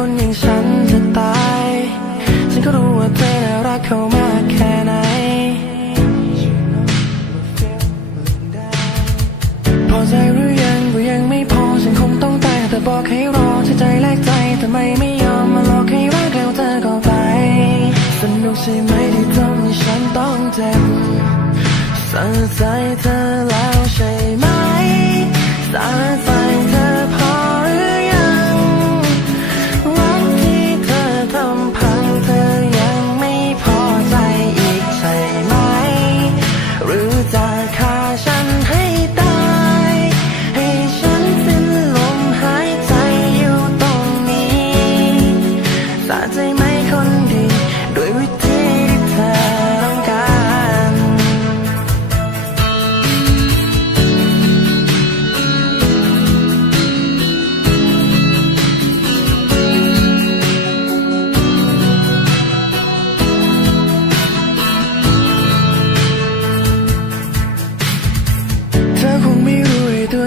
คนอย่างฉันจะตาย ฉันก็รู้ว่าเธอน่ารักเขามากแค่ไหน พอใจหรือยังก็ยังไม่พอ ฉันคงต้องตายแต่บอกให้รอที่ใจแลกใจทำไมไม่ยอมมาหลอกให้รักแล้วเธอก็ไป สนุกใช่ไหมที่ทำให้ฉันต้องเจ็บสะใจเธอแล้วใช่ไหม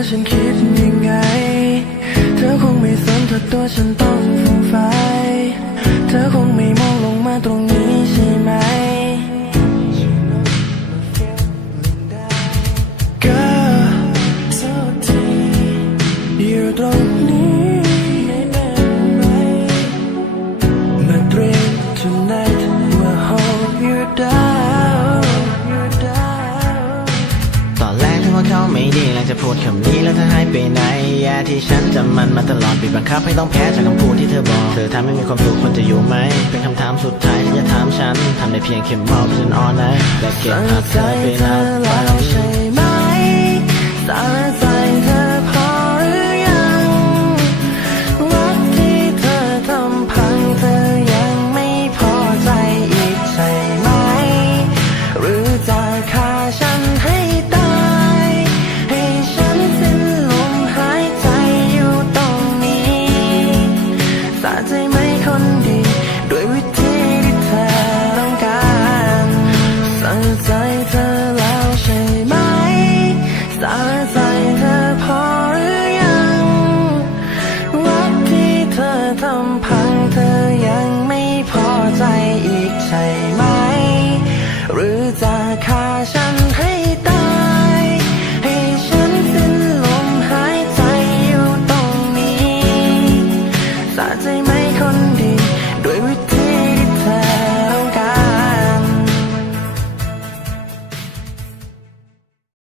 ฉันคิดยังไง เธอคงไม่สนถ้าตัวฉันต้อง ไม่ดีหลังจะพูดคำนี้แล้วเธอหายไปไหนแย่ที่ฉันจำมันมาตลอดบีบบังคับให้ต้องแพ้จากคำพูดที่เธอบอก เธอทำให้มีความสุขคนจะอยู่ไหม เป็นคำถามสุดท้ายที่จะถามฉันทำได้เพียงแค่มองฉันอ่อนนะและเก็บภาพเธอไปนับฝันใช่ไห ใจไหมคนดี ด้วยวิธีที่เธอต้องการสั่งใจเธอแล้วใช่ไหมสาใจเธอพอหรือยังรักที่เธอทำพังเธอยังไม่พอใจอีกใช่ไหม หรือใจ